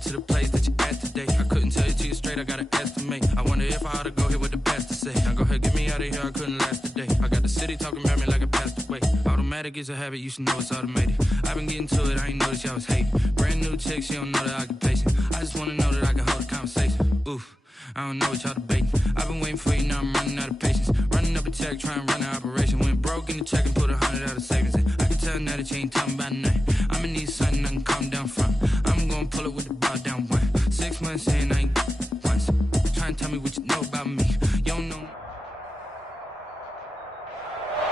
headed to the place that you at today. I couldn't tell you to you straight, I gotta estimate. I wonder if I ought to go here with the best to say. Now go ahead, get me out of here, I couldn't last today. I got the city talking about me like I passed away. Automatic is a habit, you should know it's automated. I've been getting to it, I ain't noticed y'all was hating. Brand new chick, she don't know the occupation. I just wanna know that I can hold a conversation. Oof, I don't know what y'all debating. I've been waiting for you, now I'm running out of patience. Running up a check, trying to run an operation. Went broke in the check and put 100 out of savings in. I can tell now that you ain't talking about nothing. I'ma need something I can calm down from. I'm gonna pull it with the bar down one. 6 months in, I ain't once. Trying to tell me what you know about me. You don't know.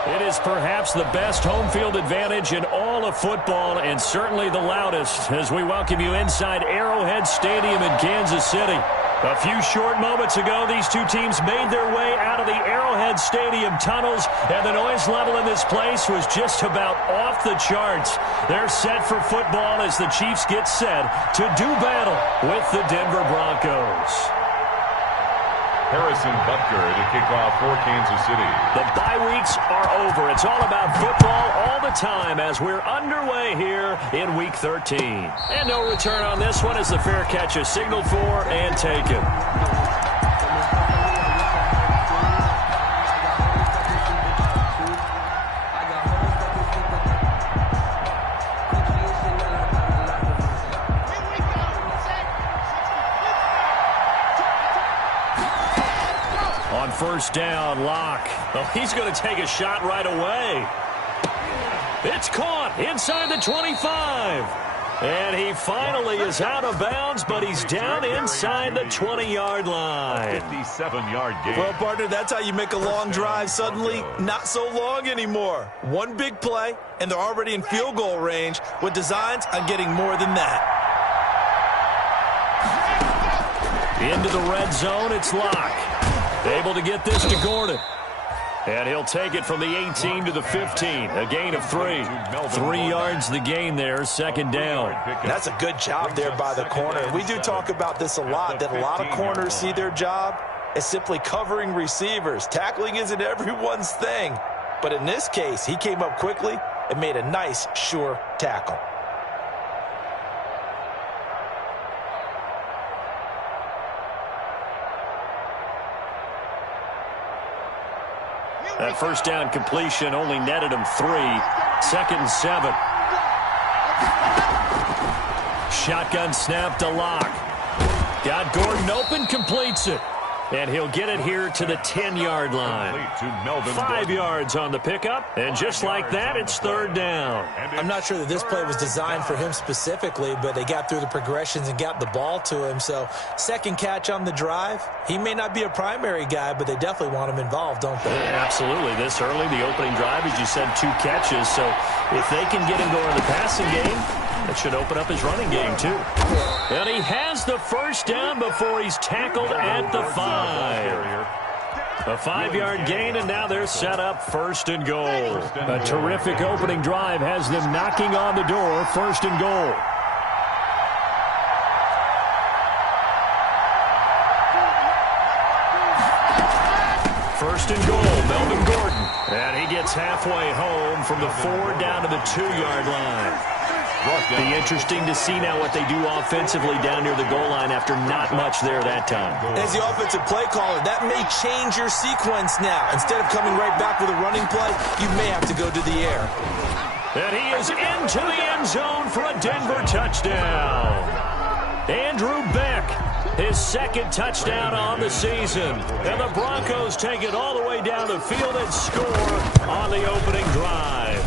It is perhaps the best home field advantage in all of football, and certainly the loudest, as we welcome you inside Arrowhead Stadium in Kansas City. A few short moments ago, these two teams made their way out of the Arrowhead Stadium tunnels, and the noise level in this place was just about off the charts. They're set for football as the Chiefs get set to do battle with the Denver Broncos. Harrison Butker to kick off for Kansas City. The bye weeks are over. It's all about football all the time as we're underway here in Week 13. And no return on this one as the fair catch is signaled for and taken. First down, Locke. Oh, he's going to take a shot right away. It's caught inside the 25. And he finally is out of bounds, but he's down inside the 20-yard line. 57-yard gain. Well, partner, that's how you make a long drive suddenly not so long anymore. One big play, and they're already in field goal range with designs on getting more than that. Into the red zone, it's Locke. Able to get this to Gordon. And he'll take it from the 18 to the 15. A gain of 3. 3 yards the gain there, second down. That's a good job there by the corner. We do talk about this a lot, that a lot of corners see their job as simply covering receivers. Tackling isn't everyone's thing. But in this case, he came up quickly and made a nice, sure tackle. That first down completion only netted him 3. Second and 7. Shotgun snap to Locke. Got Gordon open, completes it. And he'll get it here to the 10-yard line. 5 yards on the pickup, and just like that, it's third down. I'm not sure that this play was designed for him specifically, but they got through the progressions and got the ball to him. So, second catch on the drive. He may not be a primary guy, but they definitely want him involved, don't they? Absolutely. This early, the opening drive, as you said, 2 catches. So, if they can get him going in the passing game, that should open up his running game, too. And he has the first down before he's tackled at the 5. A 5-yard gain, and now they're set up first and goal. A terrific opening drive has them knocking on the door, first and goal. First and goal, Melvin Gordon. And he gets halfway home from the 4 down to the 2-yard line. Be interesting to see now what they do offensively down near the goal line after not much there that time. As the offensive play caller, that may change your sequence now. Instead of coming right back with a running play, you may have to go to the air. And he is into the end zone for a Denver touchdown. Andrew Beck, his second touchdown on the season. And the Broncos take it all the way down the field and score on the opening drive.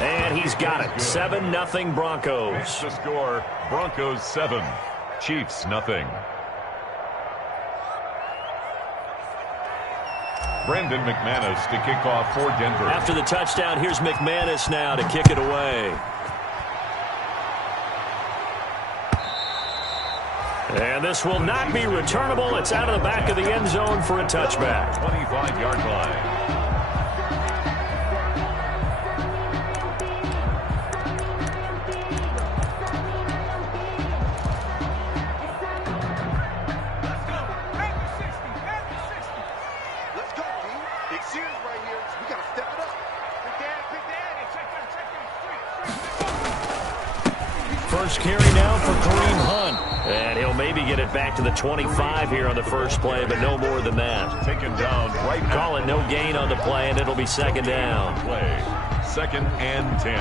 And he's got it. 7-0 Broncos. The score, Broncos 7, Chiefs 0. Brendan McManus to kick off for Denver. After the touchdown, here's McManus now to kick it away. And this will not be returnable. It's out of the back of the end zone for a touchback. 25-yard line. First carry now for Kareem Hunt. maybe get it back to the 25 here on the first play, but no more than that. Taken down right now. Call it no gain on the play, and it'll be second down. Play. 2nd and 10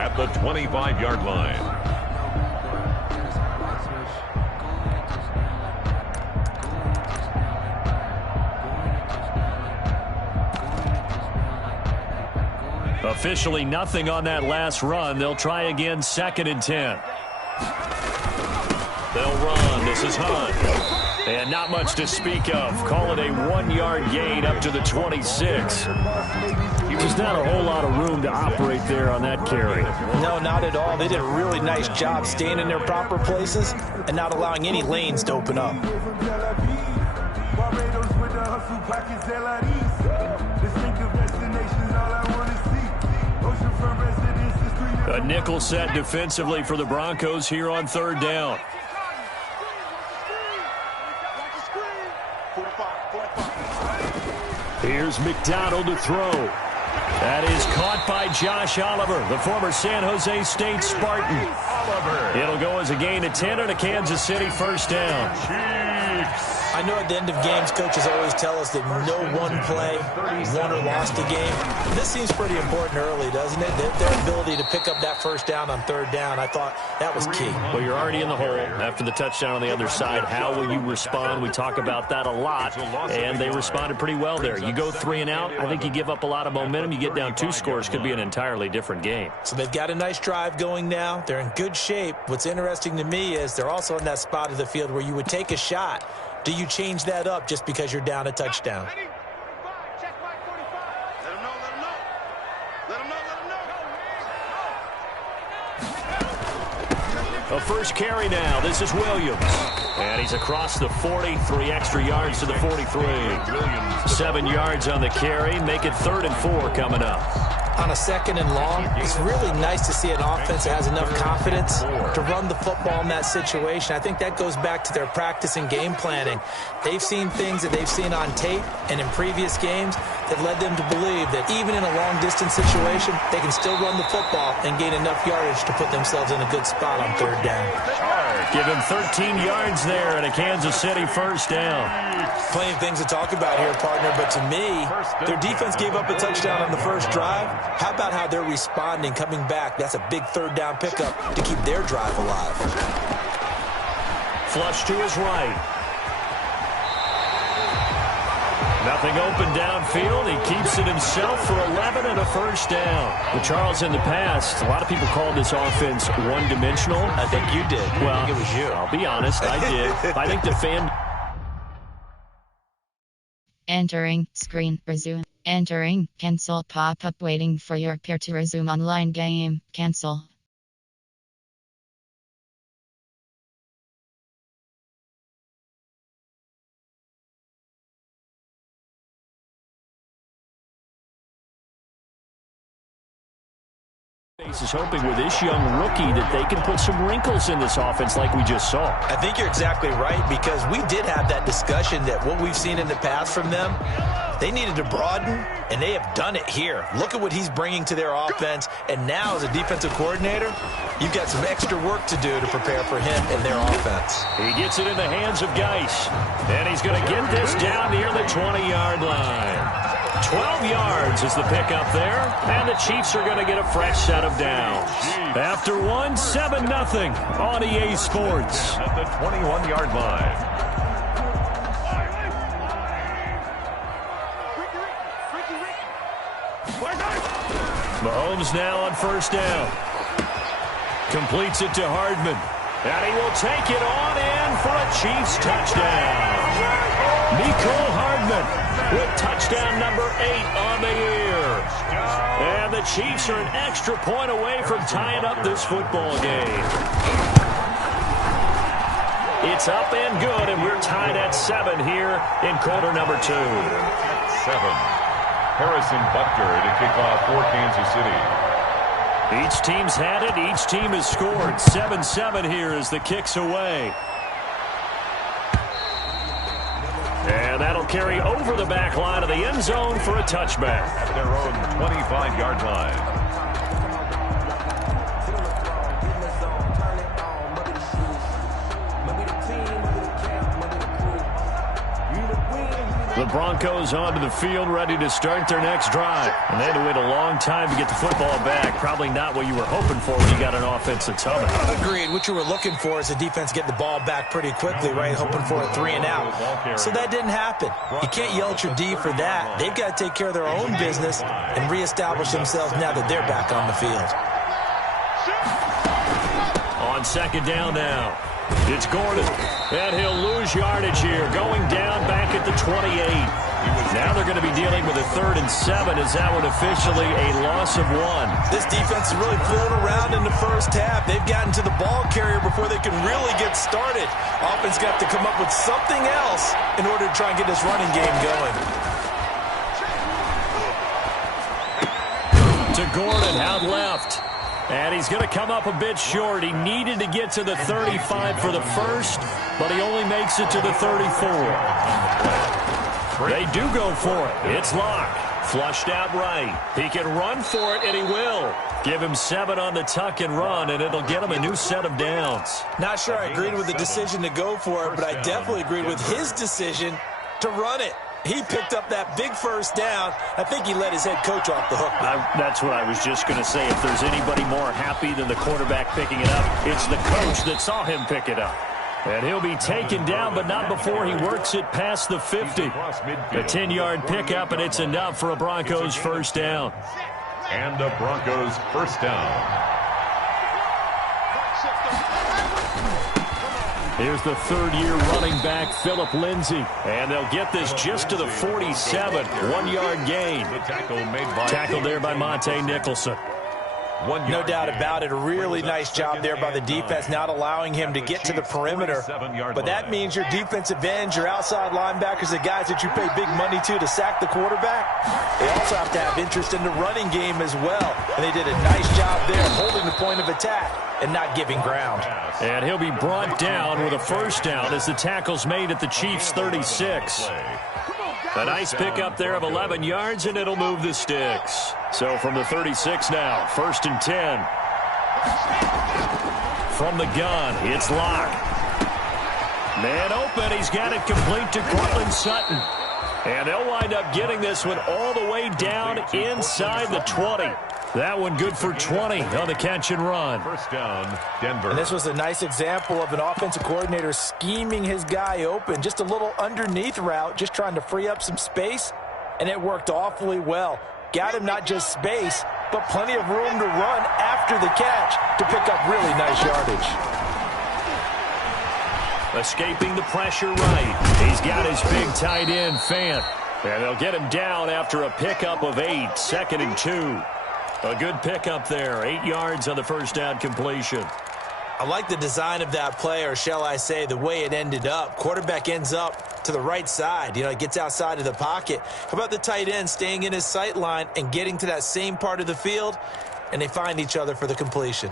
at the 25-yard line. Officially nothing on that last run. They'll try again, 2nd and 10. They'll run. This is Hunt. And not much to speak of. Call it a 1-yard gain up to the 26. Just not a whole lot of room to operate there on that carry. No, not at all. They did a really nice job staying in their proper places and not allowing any lanes to open up. A nickel set defensively for the Broncos here on 3rd down. Here's McDonald to throw. That is caught by Josh Oliver, the former San Jose State Spartan. Oliver. It'll go as a gain of 10 and a Kansas City first down. I know at the end of games, coaches always tell us that no one play won or lost a game. This seems pretty important early, doesn't it? Their ability to pick up that first down on 3rd down, I thought that was key. Well, you're already in the hole after the touchdown on the other side. How will you respond? We talk about that a lot, and they responded pretty well there. You go 3 and out, I think you give up a lot of momentum. You get down 2 scores, could be an entirely different game. So they've got a nice drive going now. They're in good shape. What's interesting to me is they're also in that spot of the field where you would take a shot. Do you change that up just because you're down a touchdown? A first carry now. This is Williams. And he's across the 40, 3 extra yards to the 43. 7 yards on the carry. Make it 3rd and 4 coming up. On a 2nd and long, it's really nice to see an offense that has enough confidence to run the football in that situation. I think that goes back to their practice and game planning. They've seen things that they've seen on tape and in previous games that led them to believe that even in a long-distance situation, they can still run the football and gain enough yardage to put themselves in a good spot on 3rd down. Give him 13 yards there and a Kansas City first down. Plenty of things to talk about here, partner, but to me, their defense gave up a touchdown on the first drive. How about how they're responding, coming back? That's a big 3rd down pickup to keep their drive alive. Flush to his right. Nothing open downfield. He keeps it himself for 11 and a first down. Well, Charles, in the past, a lot of people called this offense one-dimensional. I think you did. Well, I think it was you. I'll be honest, I did. I think the fan... Entering, screen, resume. Entering, cancel pop-up waiting for your peer to resume online game. Cancel. Is hoping with this young rookie that they can put some wrinkles in this offense like we just saw. I think you're exactly right, because we did have that discussion that what we've seen in the past from them, they needed to broaden, and they have done it here. Look at what he's bringing to their offense, and now as a defensive coordinator, you've got some extra work to do to prepare for him and their offense. He gets it in the hands of Geis, and he's going to get this down near the 20-yard line. 12 yards is the pickup there, and the Chiefs are going to get a fresh set of downs. After one, 7-0 on EA Sports. At the 21-yard line. Mahomes now on first down. Completes it to Hardman. And he will take it on in for a Chiefs touchdown. Mecole Hardman with touchdown number 8 on the year. And the Chiefs are an extra point away from tying up this football game. It's up and good, and we're tied at 7 here in quarter number 2. 7. Harrison Butker to kick off for Kansas City. Each team's had it. Each team has scored. 7-7 here as the kick's away. And that'll carry over the back line of the end zone for a touchback. At their own 25-yard line. The Broncos onto the field, ready to start their next drive. And they had to wait a long time to get the football back. Probably not what you were hoping for when you got an offense that's humming. Agreed. What you were looking for is the defense get the ball back pretty quickly, right? Hoping for a 3 and out. So that didn't happen. You can't yell at your D for that. They've got to take care of their own business and reestablish themselves now that they're back on the field. On second down now. It's Gordon, and he'll lose yardage here, going down back at the 28. Now they're going to be dealing with a 3rd and 7. Is that one officially a loss of 1? This defense is really fooling around in the first half. They've gotten to the ball carrier before they can really get started. Offense got to come up with something else in order to try and get this running game going. To Gordon, out left. And he's going to come up a bit short. He needed to get to the 35 for the first, but he only makes it to the 34. They do go for it. It's Locke. Flushed out right. He can run for it, and he will. Give him 7 on the tuck and run, and it'll get him a new set of downs. Not sure I agreed with the decision to go for it, but I definitely agreed with his decision to run it. He picked up that big first down. I think he let his head coach off the hook. That's what I was just going to say. If there's anybody more happy than the quarterback picking it up, it's the coach that saw him pick it up. And he'll be taken down, but not before he works it past the 50. A 10-yard pickup, and it's enough for a Broncos first down. And a Broncos first down. Here's the 3rd-year running back, Phillip Lindsay. And they'll get this just to the 47. 1-yard gain. Tackle there by Monte Nicholson. No doubt about it. A really nice job there by the defense, not allowing him to get to the perimeter. But that means your defensive ends, your outside linebackers, the guys that you pay big money to sack the quarterback, they also have to have interest in the running game as well. And they did a nice job there holding the point of attack and not giving ground. And he'll be brought down with a first down as the tackle's made at the Chiefs' 36. A nice pickup there of 11 yards, and it'll move the sticks. So from the 36 now, 1st and 10. From the gun, it's Locke. Man open, he's got it complete to Cortland Sutton. And they'll wind up getting this one all the way down inside the 20. That one good for 20 on the catch and run. First down, Denver. And this was a nice example of an offensive coordinator scheming his guy open. Just a little underneath route, just trying to free up some space. And it worked awfully well. Got him not just space, but plenty of room to run after the catch to pick up really nice yardage. Escaping the pressure right. He's got his big tight end, Fant. And they'll get him down after a pickup of 8, 2nd and 2. A good pickup there, 8 yards on the first down completion. I like the design of that play, or shall I say the way it ended up. Quarterback ends up to the right side. He gets outside of the pocket. How about the tight end staying in his sight line and getting to that same part of the field, and they find each other for the completion.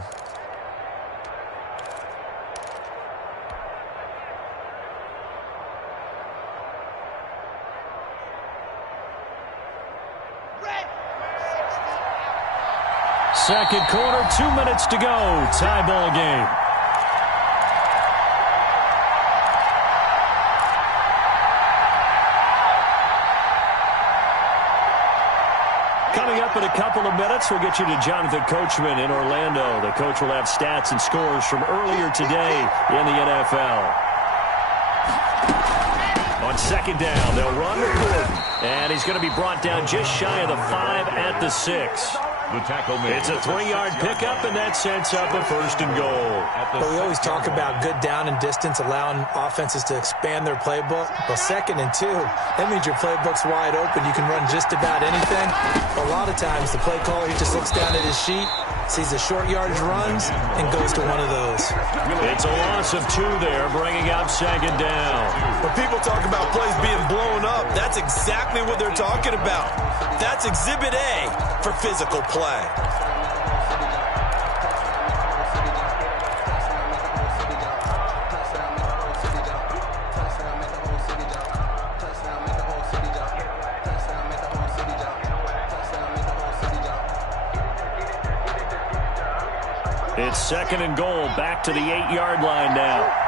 Second quarter, 2 minutes to go. Tie ball game. Coming up in a couple of minutes, we'll get you to Jonathan Coachman in Orlando. The coach will have stats and scores from earlier today in the NFL. On second down, they'll run to Gordon. And he's going to be brought down just shy of the 5 at the 6. It's a 3-yard pickup, and that sets up a 1st and goal. But we always talk about good down and distance, allowing offenses to expand their playbook. Well, 2nd and 2, that means your playbook's wide open. You can run just about anything. A lot of times, the play caller, he just looks down at his sheet, sees the short yardage runs, and goes to one of those. It's a loss of 2 there, bringing up 2nd down. When people talk about plays being blown up, that's exactly what they're talking about. That's Exhibit A for physical play. It's 2nd and goal, back to the 8-yard line now.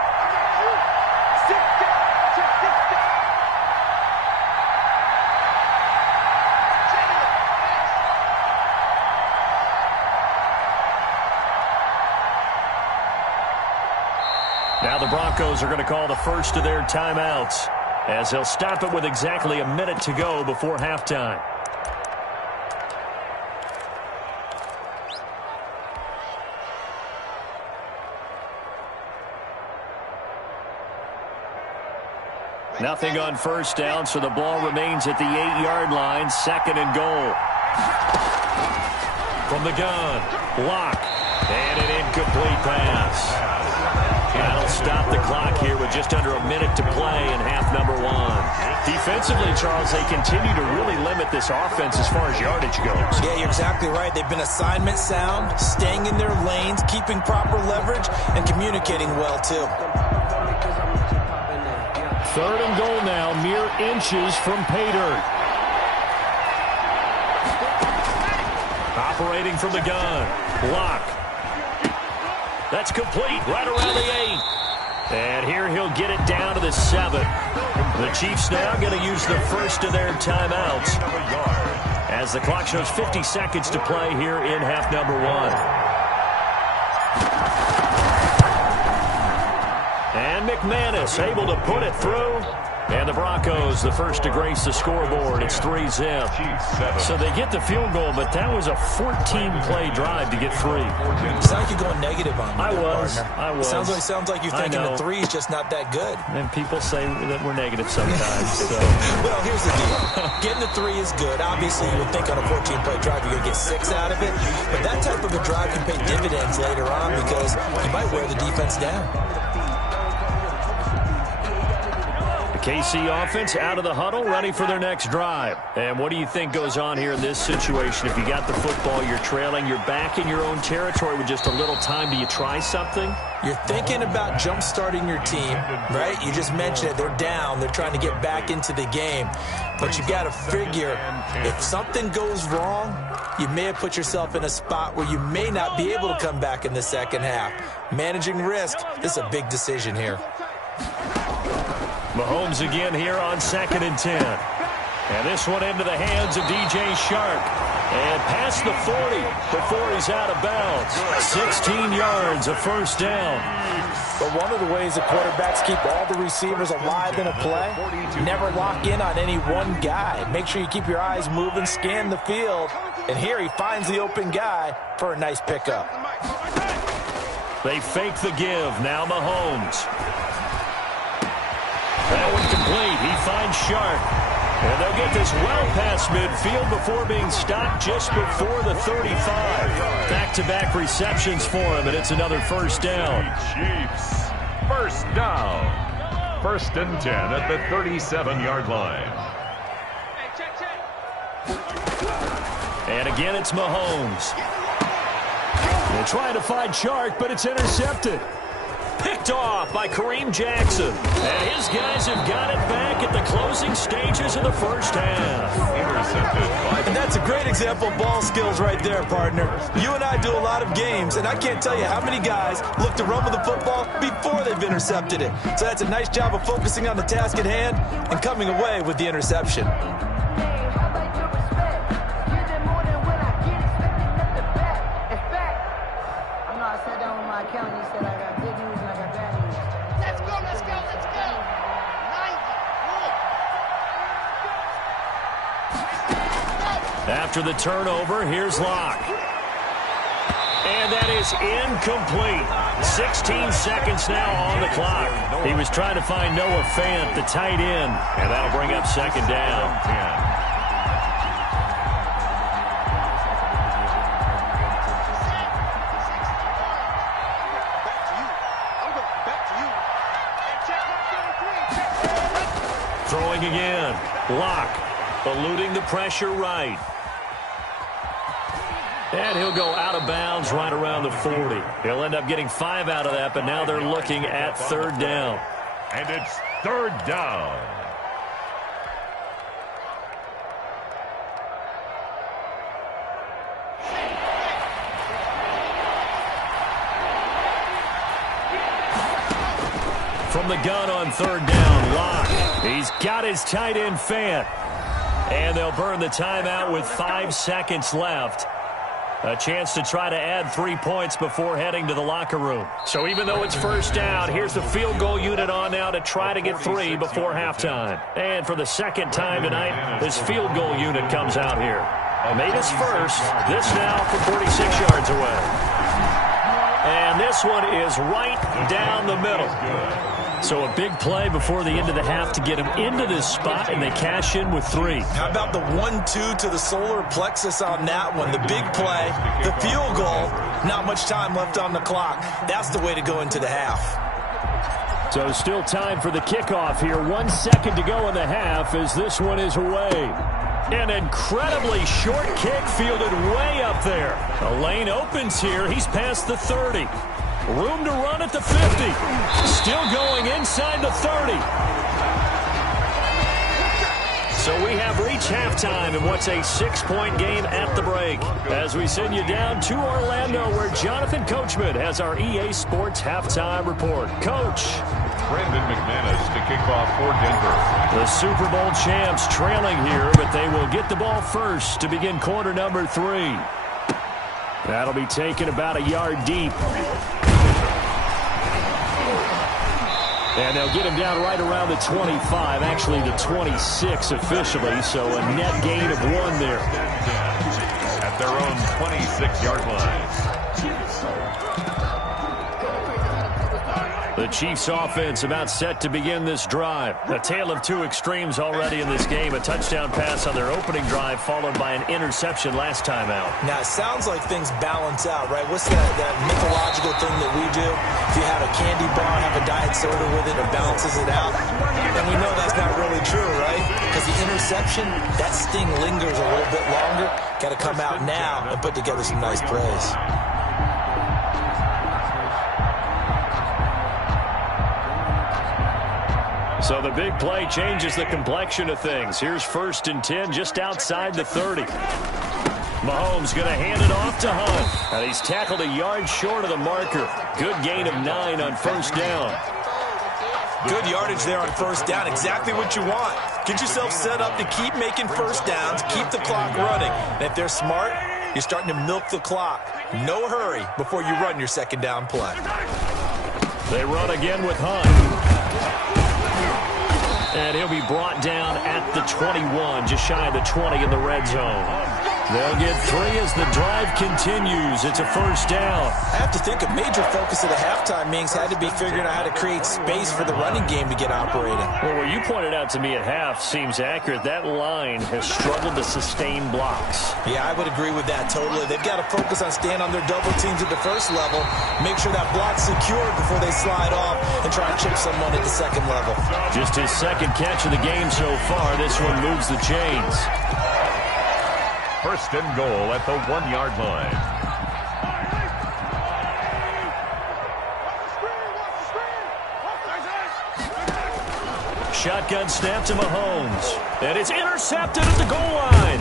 Now the Broncos are going to call the first of their timeouts, as they'll stop it with exactly a minute to go before halftime. Nothing on first down, so the ball remains at the 8-yard line, 2nd and goal. From the gun, Locke, and an incomplete pass. That'll stop the clock here with just under a minute to play in half number 1. Defensively, Charles, they continue to really limit this offense as far as yardage goes. Yeah, you're exactly right. They've been assignment sound, staying in their lanes, keeping proper leverage, and communicating well, too. 3rd and goal now, mere inches from pay dirt. Operating from the gun, Locke. That's complete, right around the 8. And here he'll get it down to the 7. The Chiefs now going to use the first of their timeouts, as the clock shows 50 seconds to play here in half number 1. And McManus able to put it through. And the Broncos, the first to grace the scoreboard. It's 3-zip. So they get the field goal, but that was a 14-play drive to get 3. It's like you're going negative on me. I was. Sounds like you're thinking the 3 is just not that good. And people say that we're negative sometimes. So. Well, here's the deal. Getting the 3 is good. Obviously, you would think on a 14-play drive you're going to get 6 out of it. But that type of a drive can pay dividends later on because you might wear the defense down. KC offense out of the huddle, ready for their next drive. And what do you think goes on here in this situation? If you got the football, you're trailing, you're back in your own territory with just a little time. Do you try something? You're thinking about jump-starting your team, right? You just mentioned it. They're down. They're trying to get back into the game. But you got to figure, if something goes wrong, you may have put yourself in a spot where you may not be able to come back in the second half. Managing risk, this is a big decision here. Mahomes again here on 2nd and 10. And this one into the hands of DJ Shark. And past the 40 before he's out of bounds. 16 yards, a first down. But one of the ways the quarterbacks keep all the receivers alive in a play, never lock in on any one guy. Make sure you keep your eyes moving, scan the field. And here he finds the open guy for a nice pickup. They fake the give. Now Mahomes. That one complete. He finds Shark. And they'll get this well past midfield before being stopped just before the 35. Back-to-back receptions for him, and it's another first down. Chiefs, first down. 1st and 10 at the 37-yard line. And again, it's Mahomes. They're trying to find Shark, but it's intercepted. Picked off by Kareem Jackson. And his guys have got it back at the closing stages of the first half. Intercepted. And that's a great example of ball skills right there, partner. You and I do a lot of games, and I can't tell you how many guys look to run with the football before they've intercepted it. So that's a nice job of focusing on the task at hand and coming away with the interception. After the turnover, here's Locke. And that is incomplete. 16 seconds now on the clock. He was trying to find Noah Fant, the tight end, and that'll bring up 2nd down. Throwing again. Locke eluding the pressure right. And he'll go out of bounds right around the 40. He'll end up getting 5 out of that, but now they're looking at 3rd down. And it's 3rd down. From the gun on 3rd down, Locke. He's got his tight end Fant. And they'll burn the timeout with 5 seconds left. A chance to try to add 3 points before heading to the locker room. So even though it's first down, here's the field goal unit on now to try to get 3 before halftime. And for the second time tonight, this field goal unit comes out here. Made his first. This now from 46 yards away. And this one is right down the middle. So a big play before the end of the half to get him into this spot, and they cash in with 3. How about the 1-2 to the solar plexus on that one? The big play, the field goal, not much time left on the clock. That's the way to go into the half. So still time for the kickoff here. 1 second to go in the half as this one is away. An incredibly short kick fielded way up there. A lane opens here. He's past the 30. Room to run at the 50. Still going inside the 30. So we have reached halftime in what's a 6-point game at the break. As we send you down to Orlando, where Jonathan Coachman has our EA Sports halftime report. Coach. Brandon McManus to kick off for Denver. The Super Bowl champs trailing here, but they will get the ball first to begin quarter number 3. That'll be taken about a yard deep. And they'll get him down right around the 25, actually the 26 officially, so a net gain of 1 there. At their own 26-yard line. The Chiefs offense about set to begin this drive. A tale of 2 extremes already in this game. A touchdown pass on their opening drive followed by an interception last time out. Now, it sounds like things balance out, right? What's that mythological thing that we do? If you have a candy bar, have a diet soda with it, it balances it out. And we know that's not really true, right? Because the interception, that sting lingers a little bit longer. Got to come out now and put together some nice plays. So the big play changes the complexion of things. Here's 1st and 10 just outside the 30. Mahomes going to hand it off to Hunt. And he's tackled a yard short of the marker. Good gain of 9 on 1st down. Good yardage there on 1st down. Exactly what you want. Get yourself set up to keep making 1st downs, keep the clock running. And if they're smart, you're starting to milk the clock. No hurry before you run your 2nd down play. They run again with Hunt. And he'll be brought down at the 21, just shy of the 20 in the red zone. They'll get 3 as the drive continues. It's a 1st down. I have to think a major focus of the halftime meetings had to be figuring out how to create space for the running game to get operating. Well, what you pointed out to me at half seems accurate. That line has struggled to sustain blocks. Yeah, I would agree with that totally. They've got to focus on staying on their double teams at the 1st level, make sure that block's secured before they slide off and try and chip someone at the 2nd level. Just his 2nd catch of the game so far. This one moves the chains. 1st and goal at the 1-yard line. Shotgun snap to Mahomes. And it's intercepted at the goal line.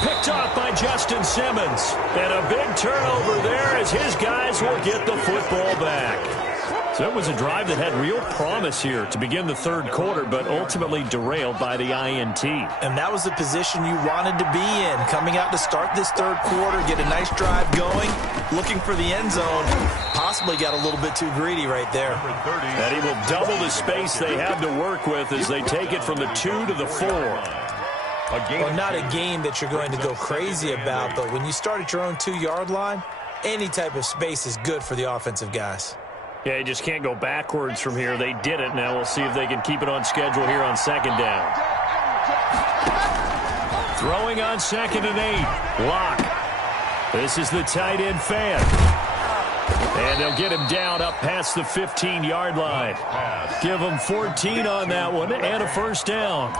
Picked off by Justin Simmons. And a big turnover there as his guys will get the football back. So it was a drive that had real promise here to begin the 3rd quarter, but ultimately derailed by the INT. And that was the position you wanted to be in. Coming out to start this 3rd quarter, get a nice drive going, looking for the end zone. Possibly got a little bit too greedy right there. And he will double the space they have to work with as they take it from the 2 to the 4. Well, not a game that you're going to go crazy about, but when you start at your own 2-yard line, any type of space is good for the offensive guys. Yeah, you just can't go backwards from here. They did it. Now we'll see if they can keep it on schedule here on 2nd down. Throwing on 2nd and 8. Lock. This is the tight end fan. And they'll get him down up past the 15-yard line. Give him 14 on that one and a 1st down.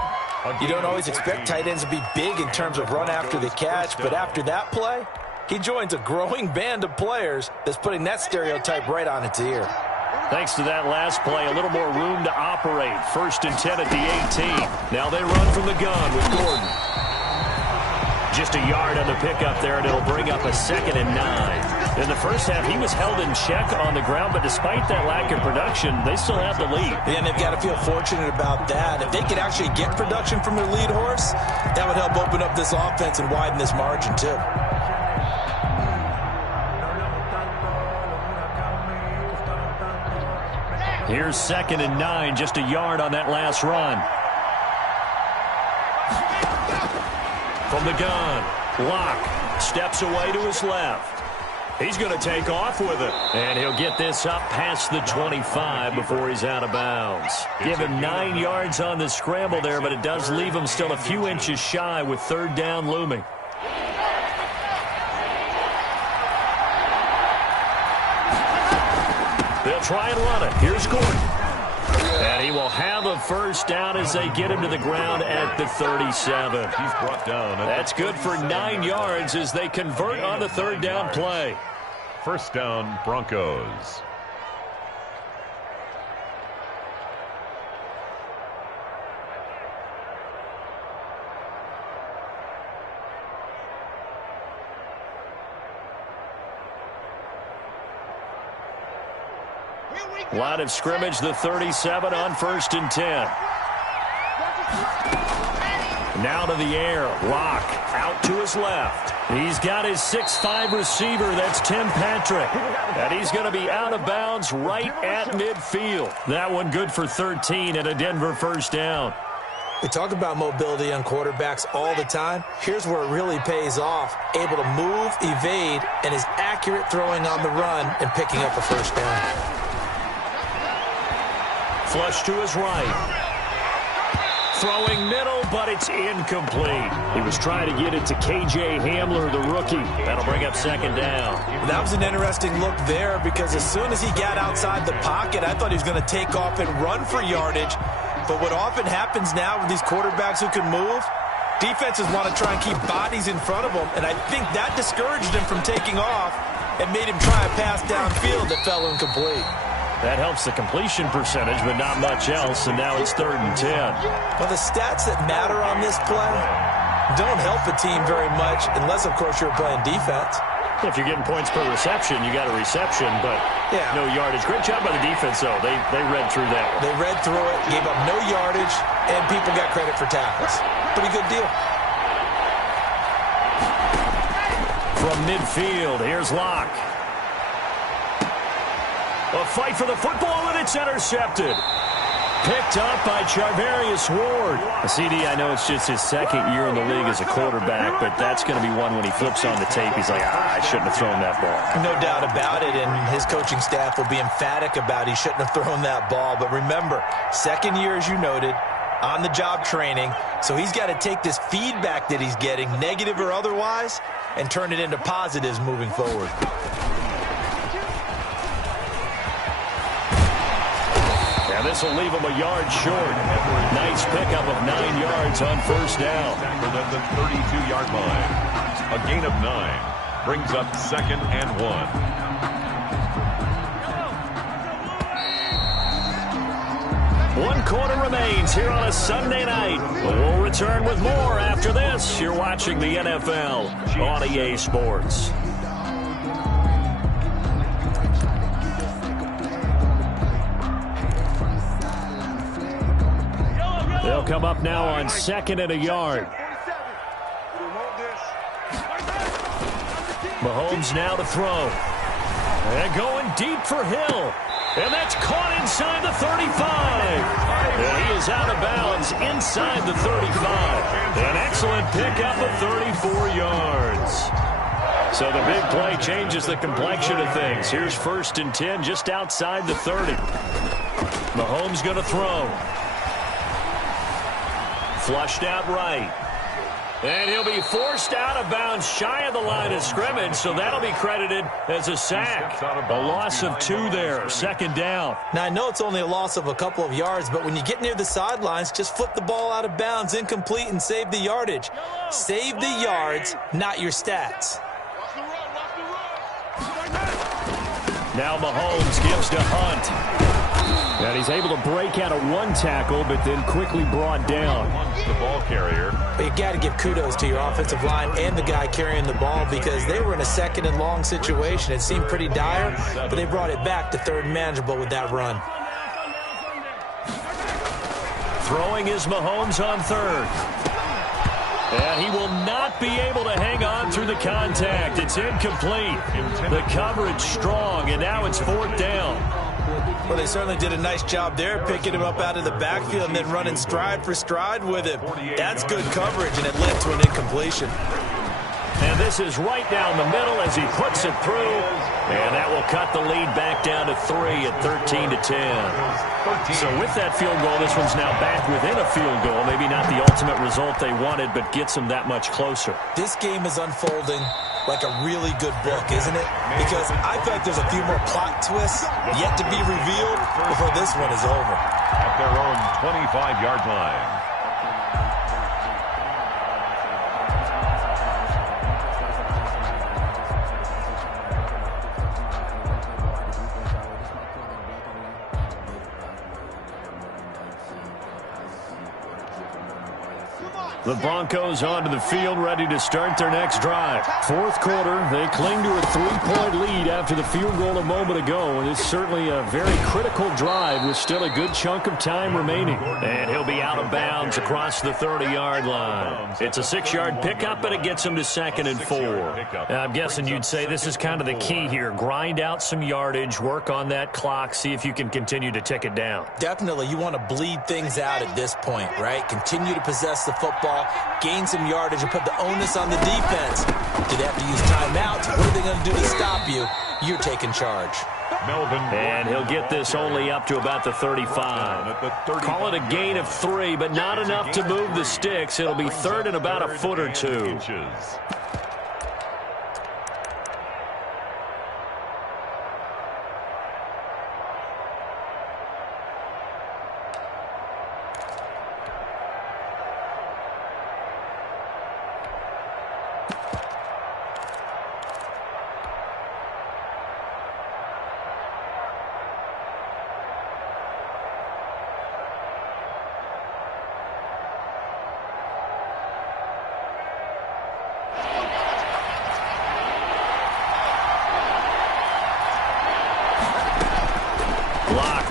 You don't always expect tight ends to be big in terms of run after the catch, but after that play, he joins a growing band of players that's putting that stereotype right on its ear. Thanks to that last play, a little more room to operate. 1st and 10 at the 18. Now they run from the gun with Gordon. Just a yard on the pickup there, and it'll bring up a 2nd and 9. In the 1st half, he was held in check on the ground, but despite that lack of production, they still have the lead. And they've got to feel fortunate about that. If they could actually get production from their lead horse, that would help open up this offense and widen this margin, too. Here's 2nd and 9, just a yard on that last run. From the gun, Locke steps away to his left. He's going to take off with it. And he'll get this up past the 25 before he's out of bounds. Give him 9 yards on the scramble there, but it does leave him still a few inches shy with 3rd down looming. They'll try and run it. Here's Gordon. And he will have a 1st down as they get him to the ground at the 37. He's brought down. That's good for 9 yards as they convert on the 3rd down play. 1st down, Broncos. Line of scrimmage, the 37 on 1st and 10. Now to the air. Locke out to his left. He's got his 6'5 receiver. That's Tim Patrick. And he's going to be out of bounds right at midfield. That one good for 13 and a Denver 1st down. We talk about mobility on quarterbacks all the time. Here's where it really pays off. Able to move, evade, and is accurate throwing on the run and picking up a 1st down. Flush to his right. Throwing middle, but it's incomplete. He was trying to get it to K.J. Hamler, the rookie. That'll bring up 2nd down. That was an interesting look there because as soon as he got outside the pocket, I thought he was going to take off and run for yardage. But what often happens now with these quarterbacks who can move, defenses want to try and keep bodies in front of them. And I think that discouraged him from taking off and made him try a pass downfield that fell incomplete. That helps the completion percentage, but not much else, and now it's 3rd and 10. Well, the stats that matter on this play don't help a team very much unless, of course, you're playing defense. If you're getting points per reception, you got a reception, but no yardage. Great job by the defense, though. They read through that one. They read through it, gave up no yardage, and people got credit for tackles. Pretty good deal. From midfield, here's Locke. A fight for the football, and it's intercepted. Picked up by Charvarius Ward. CD, I know it's just his 2nd year in the league as a quarterback, but that's going to be one when he flips on the tape. He's like, I shouldn't have thrown that ball. No doubt about it, and his coaching staff will be emphatic about he shouldn't have thrown that ball. But remember, 2nd year, as you noted, on-the-job training, so he's got to take this feedback that he's getting, negative or otherwise, and turn it into positives moving forward. And this will leave him a yard short. Nice pickup of 9 yards on 1st down. Tackled at the 32-yard line. A gain of 9 brings up 2nd and 1. 1 quarter remains here on a Sunday night. We'll return with more after this. You're watching the NFL on EA Sports. They'll come up now on 2nd and a yard. Mahomes now to throw. And going deep for Hill. And that's caught inside the 35. And he is out of bounds inside the 35. An excellent pickup of 34 yards. So the big play changes the complexion of things. Here's 1st and 10 just outside the 30. Mahomes going to throw. Flushed out right. And he'll be forced out of bounds shy of the line of scrimmage, so that'll be credited as a sack. A loss of 2 there, 2nd down. Now, I know it's only a loss of a couple of yards, but when you get near the sidelines, just flip the ball out of bounds, incomplete, and save the yardage. Save the yards, not your stats. Now Mahomes gives to Hunt. And he's able to break out of 1 tackle, but then quickly brought down. The ball carrier. But you got to give kudos to your offensive line and the guy carrying the ball because they were in a 2nd and long situation. It seemed pretty dire, but they brought it back to 3rd and manageable with that run. Throwing is Mahomes on 3rd. And he will not be able to hang on through the contact. It's incomplete. The coverage strong, and now it's 4th down. Well, they certainly did a nice job there, picking him up out of the backfield and then running stride for stride with him. That's good coverage, and it led to an incompletion. And this is right down the middle as he puts it through. And that will cut the lead back down to 3 at 13-10. So with that field goal, this one's now back within a field goal. Maybe not the ultimate result they wanted, but gets them that much closer. This game is unfolding like a really good book, isn't it? Because I feel like there's a few more plot twists yet to be revealed before this one is over. At their own 25-yard line. The Broncos onto the field, ready to start their next drive. Fourth quarter, they cling to a 3-point lead after the field goal a moment ago, and it's certainly a very critical drive with still a good chunk of time remaining. And he'll be out of bounds across the 30-yard line. It's a 6-yard pickup, and it gets him to 2nd and 4. I'm guessing you'd say this is kind of the key here. Grind out some yardage, work on that clock, see if you can continue to tick it down. Definitely, you want to bleed things out at this point, right? Continue to possess the football, gain some yardage, and put the onus on the defense. Do they have to use timeouts? What are they going to do to stop you? You're taking charge. And he'll get this only up to about the 35. Call it a gain of 3, but not enough to move the sticks. It'll be 3rd and about a foot or 2.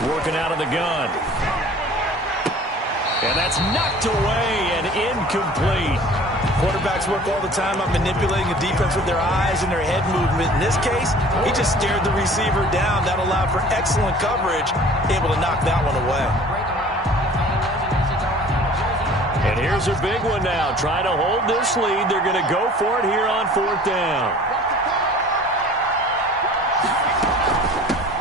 Working out of the gun. And that's knocked away and incomplete. Quarterbacks work all the time on manipulating the defense with their eyes and their head movement. In this case, he just stared the receiver down. That allowed for excellent coverage, able to knock that one away. And here's a big one now. Trying to hold this lead. They're going to go for it here on 4th down.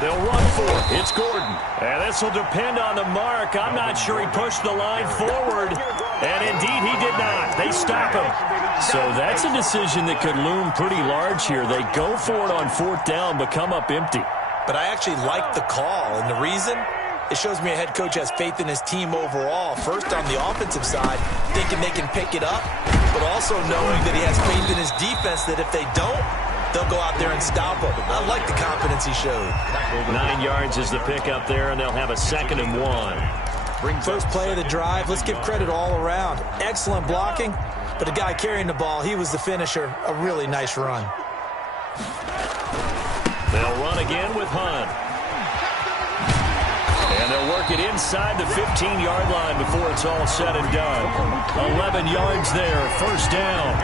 They'll run for it. It's Gordon. And this will depend on the mark. I'm not sure he pushed the line forward. And indeed, he did not. They stop him. So that's a decision that could loom pretty large here. They go for it on 4th down, but come up empty. But I actually like the call. And the reason? It shows me a head coach has faith in his team overall. First, on the offensive side, thinking they can pick it up, but also knowing that he has faith in his defense that if they don't, they'll go out there and stop him. I like the confidence he showed. 9 yards is the pickup there, and they'll have a 2nd and 1. First play of the drive, let's give credit all around. Excellent blocking, but the guy carrying the ball, he was the finisher. A really nice run. They'll run again with Hunt. And they'll work it inside the 15-yard line before it's all said and done. 11 yards there, 1st down.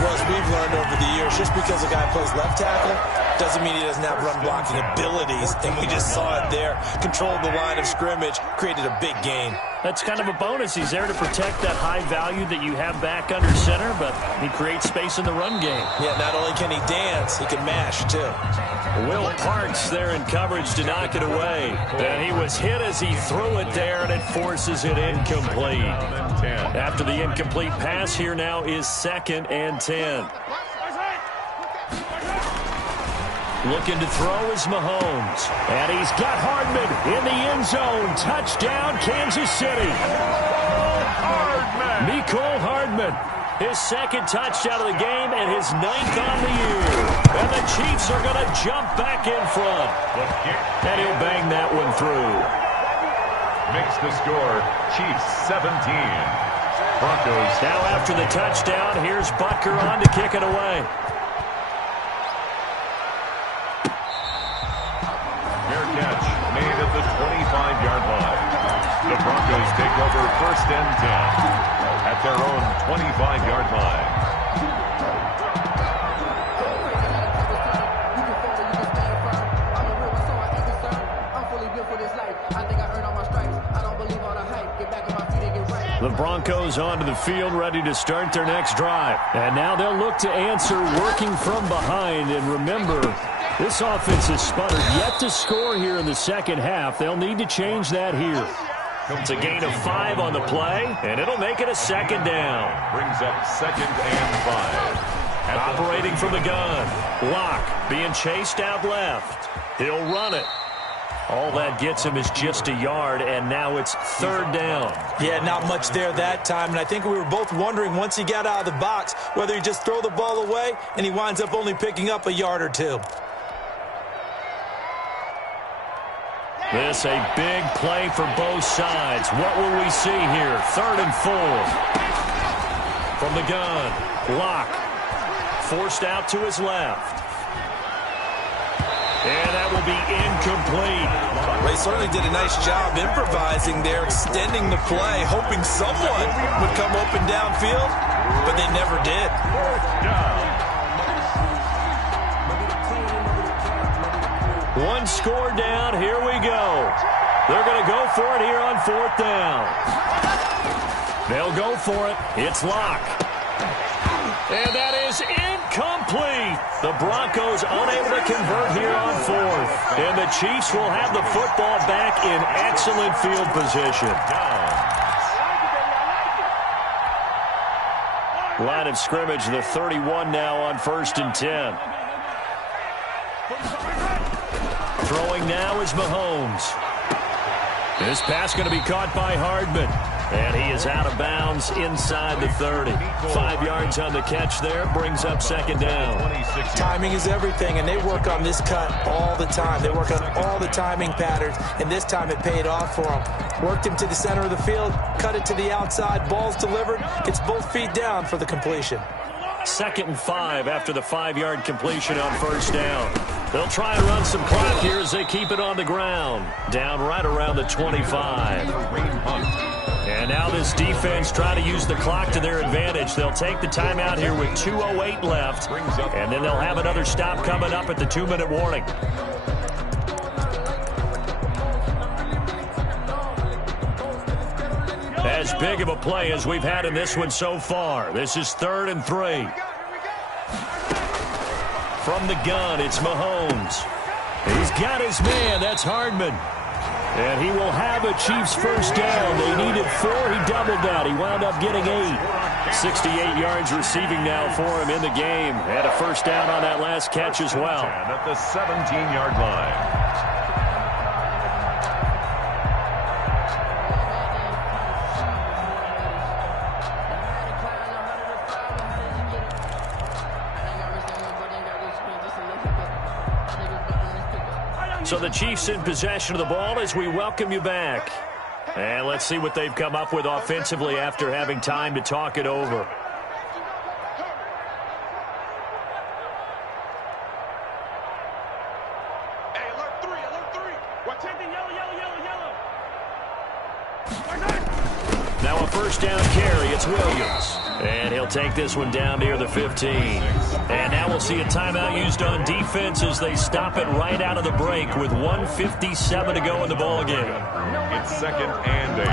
Well, as we've learned over the years, just because a guy plays left tackle doesn't mean he doesn't have run-blocking abilities. And we just saw it there. Controlled the line of scrimmage, created a big gain. That's kind of a bonus. He's there to protect that high value that you have back under center, but he creates space in the run game. Yeah, not only can he dance, he can mash, too. Will Parks there in coverage to knock it away. And he was hit as he threw it there, and it forces it incomplete. After the incomplete pass, here now is 2nd and 10. Looking to throw is Mahomes. And he's got Hardman in the end zone. Touchdown, Kansas City. Mecole Hardman. His 2nd touchdown of the game and his 9th on the year. And the Chiefs are going to jump back in front. And he'll bang that one through. Makes the score, Chiefs 17. Broncos. Now after the touchdown, here's Butker on to kick it away. Fair catch made at the 25-yard line. The Broncos take over 1st and 10 at their own 25-yard line. The Broncos onto the field, ready to start their next drive. And now they'll look to answer working from behind. And remember, this offense has sputtered yet to score here in the second half. They'll need to change that here. It's a gain of 5 on the play, and it'll make it a second down. Brings up 2nd and 5. Operating from the gun. Locke being chased out left. He'll run it. All that gets him is just a yard, and now it's 3rd down. Yeah, not much there that time, and I think we were both wondering once he got out of the box whether he just throw the ball away and he winds up only picking up a yard or 2. This a big play for both sides. What will we see here? 3rd and 4. From the gun, Locke forced out to his left. And that will be incomplete. They certainly did a nice job improvising there, extending the play, hoping someone would come open downfield, but they never did. One score down. Here we go. They're going to go for it here on 4th down. They'll go for it. It's Locke. And that is incomplete. The Broncos unable to convert here on 4th. And the Chiefs will have the football back in excellent field position. Line of scrimmage, the 31 now on 1st and 10. Throwing now is Mahomes. This pass going to be caught by Hardman. And he is out of bounds inside the 30. 5 yards on the catch there. Brings up 2nd down. Timing is everything, and they work on this cut all the time. They work on all the timing patterns, and this time it paid off for them. Worked him to the center of the field, cut it to the outside. Ball's delivered. It's both feet down for the completion. 2nd and 5 after the 5-yard completion on 1st down. They'll try and run some clock here as they keep it on the ground. Down right around the 25. And now this defense trying to use the clock to their advantage. They'll take the timeout here with 2:08 left. And then they'll have another stop coming up at the 2-minute warning. As big of a play as we've had in this one so far. This is 3rd and 3. From the gun, it's Mahomes. He's got his man. That's Hardman. And he will have a Chiefs 1st down. They needed 4. He doubled that. He wound up getting 8. 68 yards receiving now for him in the game. Had a 1st down on that last catch as well. At the 17-yard line. So the Chiefs in possession of the ball as we welcome you back. And let's see what they've come up with offensively after having time to talk it over. Hey, alert 3, alert 3. We're taking yellow. Now a 1st down carry. It's Williams. And he'll take this one down near the 15. And now we'll see a timeout used on defense as they stop it right out of the break with 1:57 to go in the ball game. It's 2nd and 8.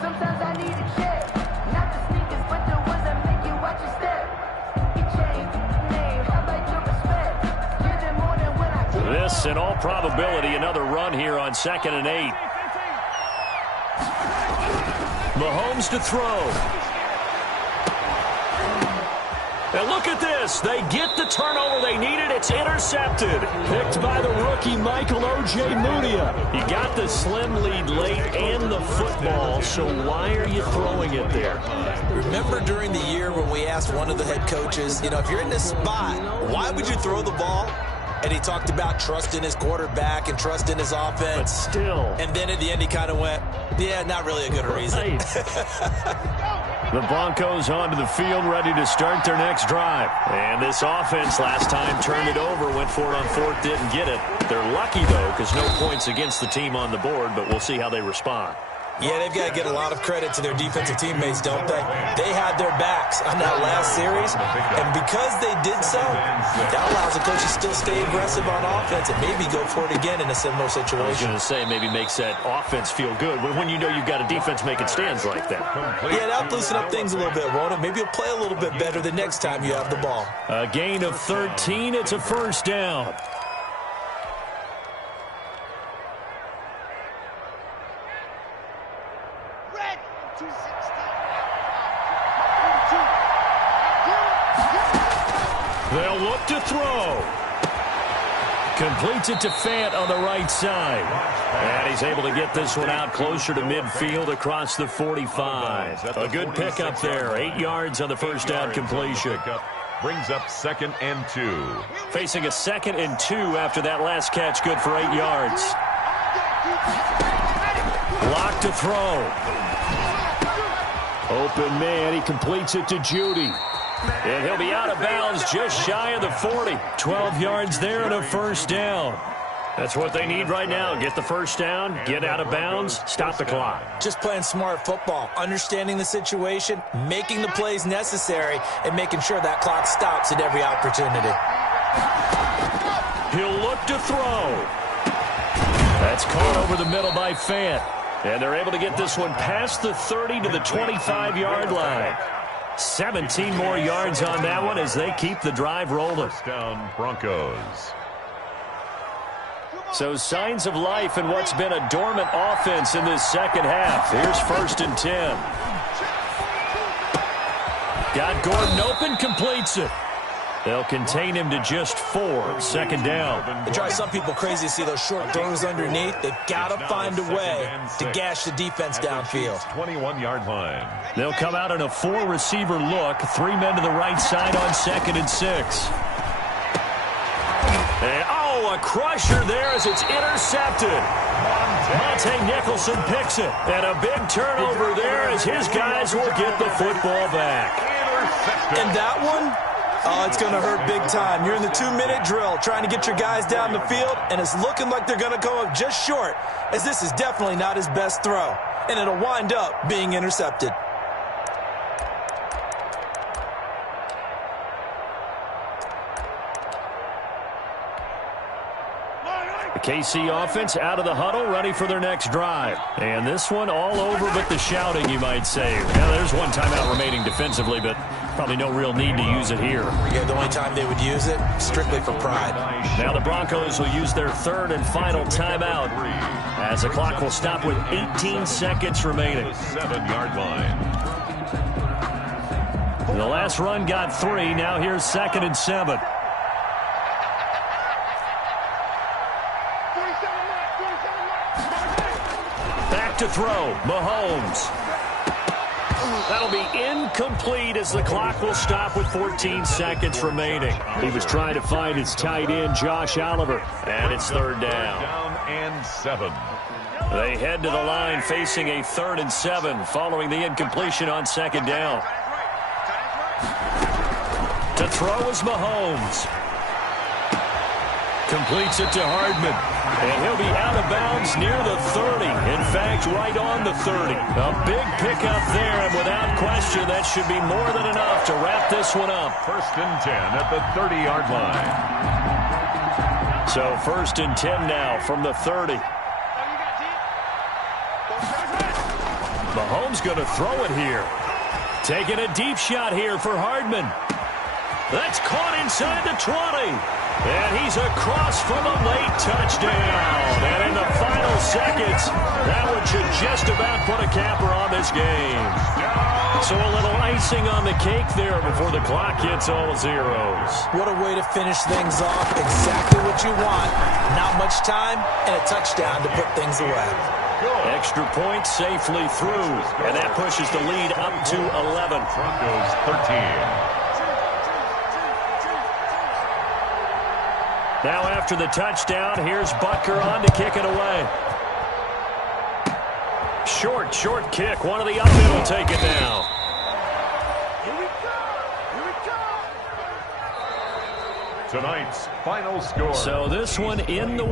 Sometimes I need a check. Not the sneakers, but the ones that make you watch your step. You change name, how about your respect? Give them more than when I give. This, in all probability, another run here on 2nd and 8. Mahomes to throw. And look at this. They get the turnover they needed. It's intercepted. Picked by the rookie, Michael O.J. Mudia. You got the slim lead late and the football, so why are you throwing it there? Remember during the year when we asked one of the head coaches, if you're in this spot, why would you throw the ball? And he talked about trust in his quarterback and trust in his offense. But still. And then at the end he kind of went, yeah, not really a good reason. The Broncos onto the field, ready to start their next drive. And this offense last time turned it over, went for it on 4th, didn't get it. They're lucky, though, because no points against the team on the board, but we'll see how they respond. Yeah, they've got to get a lot of credit to their defensive teammates, don't they? They had their backs on that last series, and because they did so, that allows the coach to still stay aggressive on offense and maybe go for it again in a similar situation. I was going to say maybe makes that offense feel good when you know you've got a defense making stands like that. Yeah, that'll loosen up things a little bit, won't it? Maybe you'll play a little bit better the next time you have the ball. A gain of 13. It's a first down. They'll look to throw. Completes it to Fant on the right side. And he's able to get this one out closer to midfield across the 45. A good pickup there. 8 yards on the first down completion. Brings up 2nd and 2. Facing a 2nd and 2 after that last catch. Good for 8 yards. Lock to throw. Open man. He completes it to Judy. And he'll be out of bounds just shy of the 40. 12 yards there and a first down. That's what they need right now. Get the first down, get out of bounds, stop the clock. Just playing smart football, understanding the situation, making the plays necessary, and making sure that clock stops at every opportunity. He'll look to throw. That's caught over the middle by Fant. And they're able to get this one past the 30 to the 25-yard line. 17 more yards on that one as they keep the drive rolling. First down, Broncos. So signs of life in what's been a dormant offense in this second half. Here's 1st and 10. Got Gordon open, completes it. They'll contain him to just 4. 2nd down. It drives some people crazy to see those short throws underneath. They've got to find a way to gash the defense downfield. 21-yard line. They'll come out in a 4-receiver look. 3 men to the right side on 2nd and 6. And, a crusher there as it's intercepted. Monte Nicholson picks it. And a big turnover there as his guys will get the football back. And that one, it's going to hurt big time. You're in the 2-minute drill trying to get your guys down the field, and it's looking like they're going to come up just short, as this is definitely not his best throw. And it'll wind up being intercepted. The KC offense out of the huddle, ready for their next drive. And this one all over but the shouting, you might say. Now, there's one timeout remaining defensively, but probably no real need to use it here. Yeah, the only time they would use it, strictly for pride. Now the Broncos will use their 3rd and final timeout as the clock will stop with 18 seconds remaining. 7-yard line. The last run got 3. Now here's 2nd and 7. Back to throw. Mahomes. That'll be incomplete as the clock will stop with 14 seconds remaining. He was trying to find his tight end, Josh Oliver. And it's 3rd down. Down and 7. They head to the line facing a 3rd and 7 following the incompletion on 2nd down. To throw is Mahomes. Completes it to Hardman. And he'll be out of bounds near the 30. In fact, right on the 30. A big pickup there, and without question, that should be more than enough to wrap this one up. 1st and 10 at the 30-yard line. So 1st and 10 now from the 30. Mahomes going to throw it here. Taking a deep shot here for Hardman. That's caught inside the 20. And he's across from a late touchdown. And in the final seconds, that one should just about put a capper on this game. So a little icing on the cake there before the clock hits all zeros. What a way to finish things off. Exactly what you want. Not much time and a touchdown to put things away. Extra point safely through. And that pushes the lead up to 11. Broncos 13. Now after the touchdown, here's Butker on to kick it away. Short kick. One of the up will take it down. Here we go. Tonight's final score. So this one in the